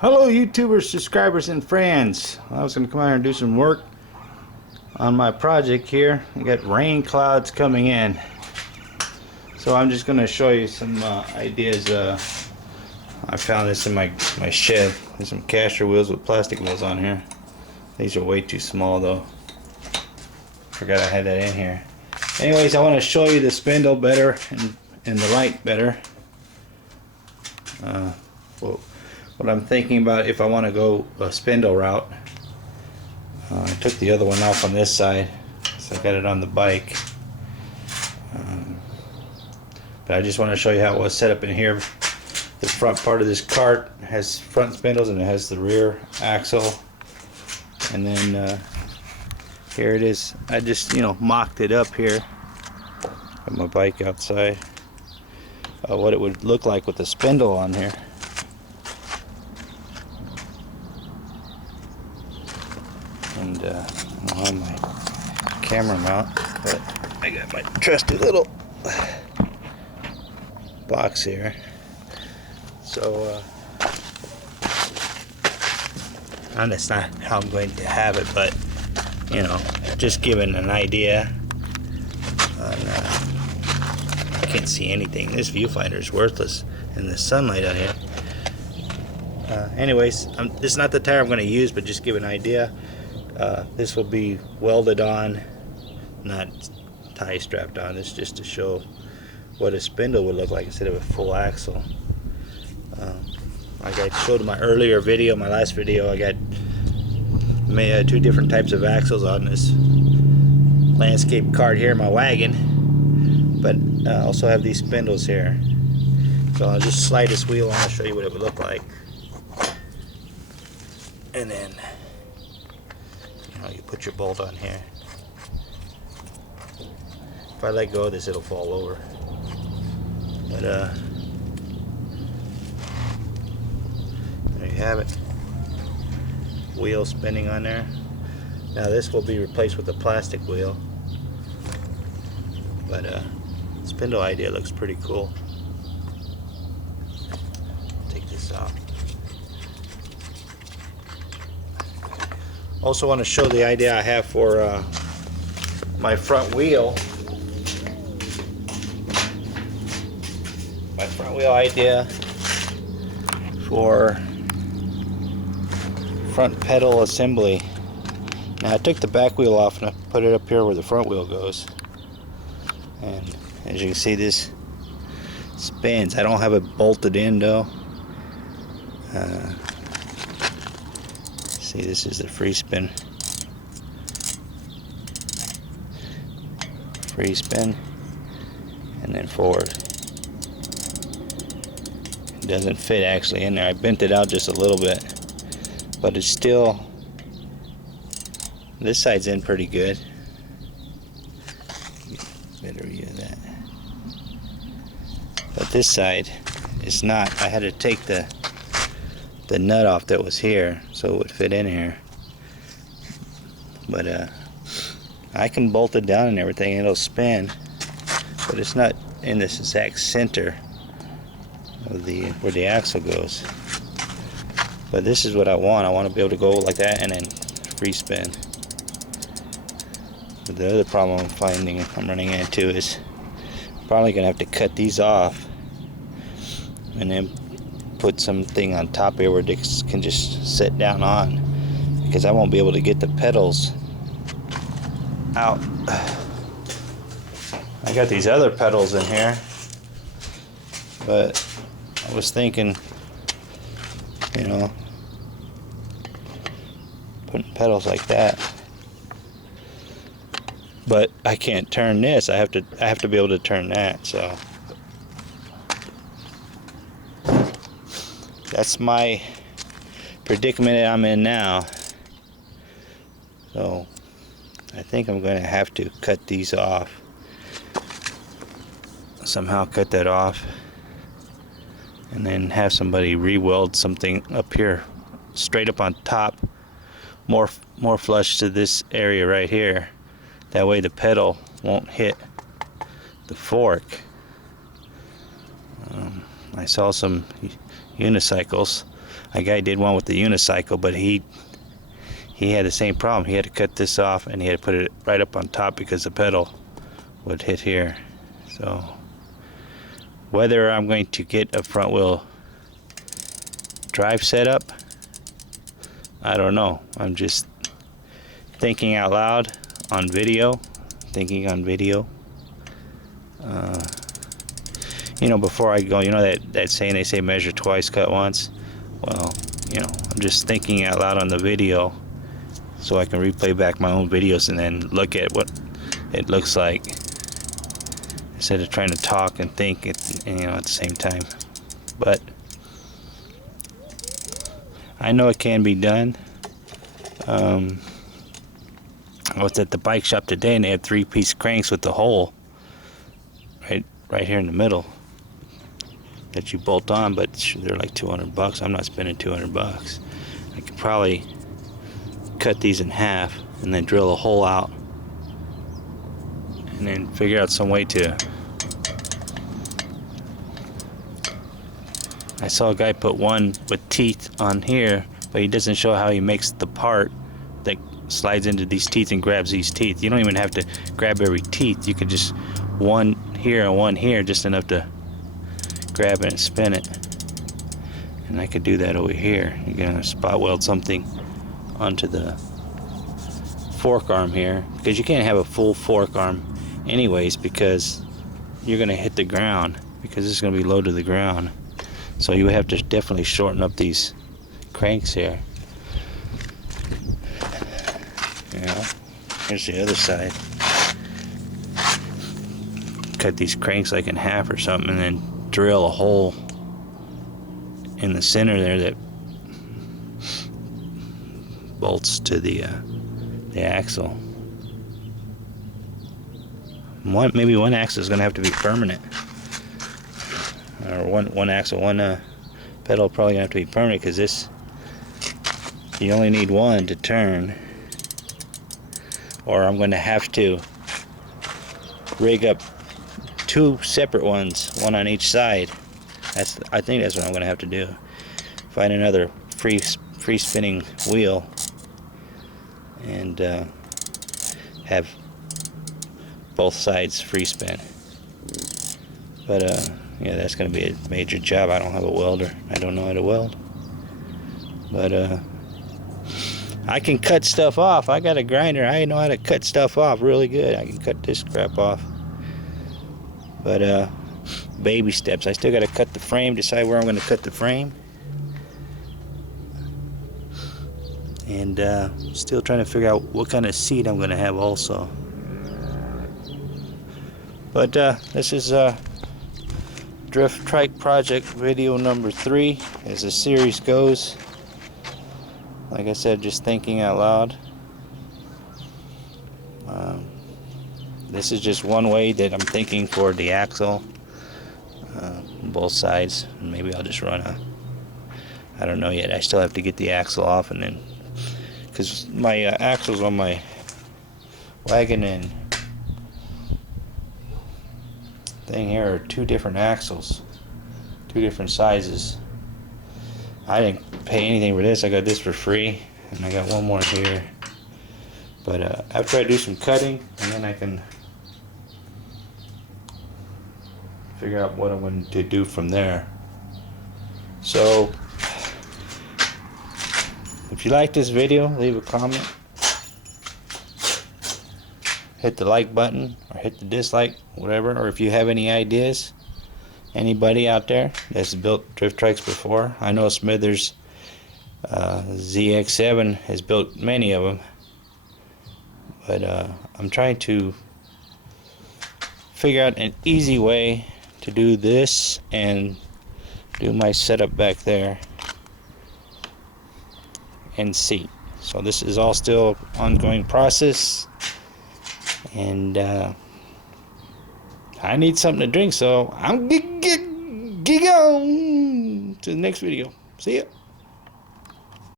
Hello YouTubers, subscribers, and friends. I was going to come out here and do some work on my project here. I got rain clouds coming in. So I'm just going to show you some ideas. I found this in my shed. There's some caster wheels with plastic wheels on here. These are way too small though. Forgot I had that in here. Anyways, I want to show you the spindle better and the light better. What I'm thinking about if I want to go a spindle route. I took the other one off on this side, so I got it on the bike. But I just want to show you how it was set up in here. The front part of this cart has front spindles and it has the rear axle. And then here it is. I just, mocked it up here. Got my bike outside. What it would look like with the spindle on here. And I don't have my camera mount, but I got my trusty little box here. So and that's not how I'm going to have it, but just giving an idea. I can't see anything. This viewfinder is worthless in the sunlight out here. Anyways, this is not the tire I'm going to use, but just give an idea. This will be welded on, not tie strapped on. This is just to show what a spindle would look like instead of a full axle. Like I showed in my earlier video, my last video, I got two different types of axles on this landscape cart here in my wagon, but I also have these spindles here. So I'll just slide this wheel on and show you what it would look like. And then you put your bolt on here. If I let go of this, it'll fall over. But there you have it. Wheel spinning on there. Now this will be replaced with a plastic wheel. But spindle idea looks pretty cool. Take this off. Also want to show the idea I have for my front wheel. My front wheel idea for front pedal assembly. Now I took the back wheel off and I put it up here where the front wheel goes. And as you can see, this spins. I don't have it bolted in though. See, this is the free spin. Free spin and then forward. It doesn't fit actually in there. I bent it out just a little bit, but it's still, this side's in pretty good. Better view of that. But this side is not. I had to take the nut off that was here so it would fit in here. But I can bolt it down and everything and it'll spin, but it's not in this exact center of where the axle goes. But this is what I want. I want to be able to go like that and then free spin. But the other problem I'm running into is probably gonna have to cut these off and then put something on top here where they can just sit down on, because I won't be able to get the pedals out. I got these other pedals in here, but I was thinking, putting pedals like that. But I can't turn this. I have to be able to turn that. So that's my predicament that I'm in now. So I think I'm going to have to cut these off. Somehow cut that off. And then have somebody re-weld something up here, straight up on top, more flush to this area right here. That way the pedal won't hit the fork. I saw some unicycles A guy did one with the unicycle, but he had the same problem. He had to cut this off and he had to put it right up on top because the pedal would hit here. So whether I'm going to get a front wheel drive setup, I don't know. I'm just thinking out loud on video, thinking on video. You know, before I go, you know that saying they say measure twice, cut once? Well, you know, I'm just thinking out loud on the video so I can replay back my own videos and then look at what it looks like instead of trying to talk and think at, you know, at the same time. But I know it can be done. I was at the bike shop today and they had 3-piece cranks with the hole right here in the middle that you bolt on, but they're like $200. I'm not spending $200. I could probably cut these in half and then drill a hole out and then figure out some way to. I saw a guy put one with teeth on here, but he doesn't show how he makes the part that slides into these teeth and grabs these teeth. You don't even have to grab every teeth. You could just one here and one here, just enough to grab it and spin it. And I could do that over here. You're gonna spot weld something onto the fork arm here, because you can't have a full fork arm anyways, because you're gonna hit the ground, because this is gonna be low to the ground. So you have to definitely shorten up these cranks here. You know, here's the other side. Cut these cranks like in half or something, and then drill a hole in the center there that bolts to the axle. Maybe one axle is going to have to be permanent, or one axle, one pedal probably going to have to be permanent, because this, you only need one to turn, or I'm going to have to rig up 2 separate ones, one on each side. I think that's what I'm going to have to do. Find another free spinning wheel and have both sides free spin. But yeah, that's going to be a major job. I don't have a welder. I don't know how to weld. But I can cut stuff off. I got a grinder. I know how to cut stuff off really good. I can cut this crap off. But baby steps. I still got to cut the frame, decide where I'm going to cut the frame. And still trying to figure out what kind of seat I'm going to have also. But this is Drift Trike Project video number 3 as the series goes. Like I said, just thinking out loud. This is just one way that I'm thinking for the axle, both sides. Maybe I'll just run I don't know yet. I still have to get the axle off, and then, because my axles on my wagon and thing here are 2 different axles, 2 different sizes. I didn't pay anything for this. I got this for free, and I got one more here. But after I do some cutting, and then I can figure out what I'm going to do from there. So if you like this video, leave a comment, hit the like button or hit the dislike, whatever. Or if you have any ideas, anybody out there that's built drift trikes before, I know Smithers ZX7 has built many of them, but I'm trying to figure out an easy way to do this and do my setup back there and seat. So this is all still ongoing process, and I need something to drink, so I'm gonna get on to the next video. See ya.